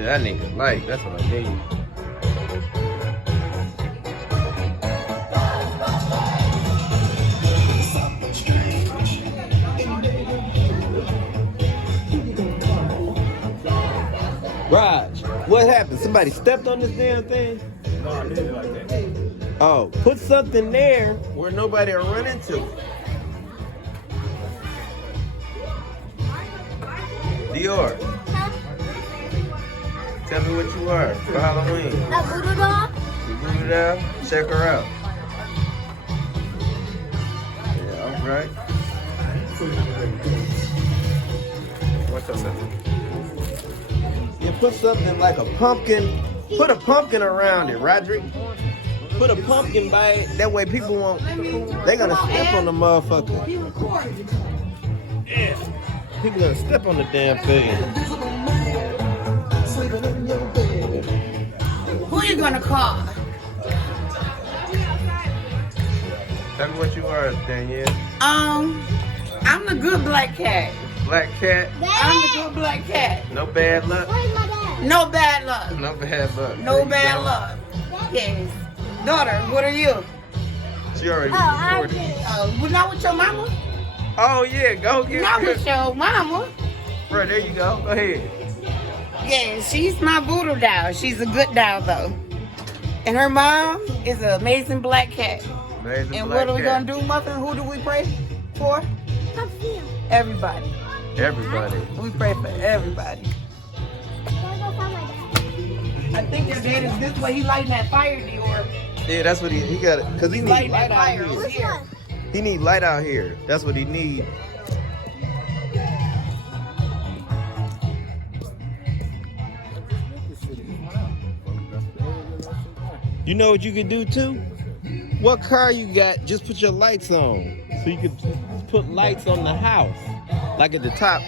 Yeah, that nigga like, that's what I need. Raj, what happened? Somebody stepped on this damn thing? No, I did it like that. Oh, put something there where nobody will run into it. Dior, tell me what you are for Halloween. A voodoo doll? You Voodoo doll? Check her out. Yeah, alright. What's up, son? Yeah, put something like a pumpkin. Put a pumpkin around it, Roderick. Put a pumpkin by it. That way people won't. They gonna step on the motherfucker. Yeah. People gonna step on the damn thing. Who you gonna call? Tell me what you are, Danielle. I'm the good black cat. Black cat. I'm the good black cat. No bad luck. Where's my dad? No bad luck. No bad luck. No bad luck. Yes. Daughter, what are you? She already I recorded. did. We're not with your mama? Oh yeah, go get Not her. with your mama. Right, there you go. Go ahead. Yeah, she's my voodoo doll. She's a good doll though. And her mom is an amazing black cat. Amazing And black what are we cat. gonna do, Mother? Who do we pray for? Come see. Everybody. Everybody. We pray for everybody. Gotta go find my dad. I think your dad is this way. He lighting that fire, Dior. Yeah, that's what he got. Cause he need Lighting light that out fire. here. Which one? He need light out here. That's what he need. You know what you can do too? What car you got? Just put your lights on. So you can put lights on the house. Like at the top.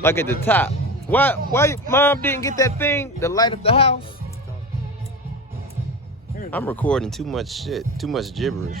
Like at the top. Why mom didn't get that thing to light up the house? I'm recording too much shit, too much gibberish.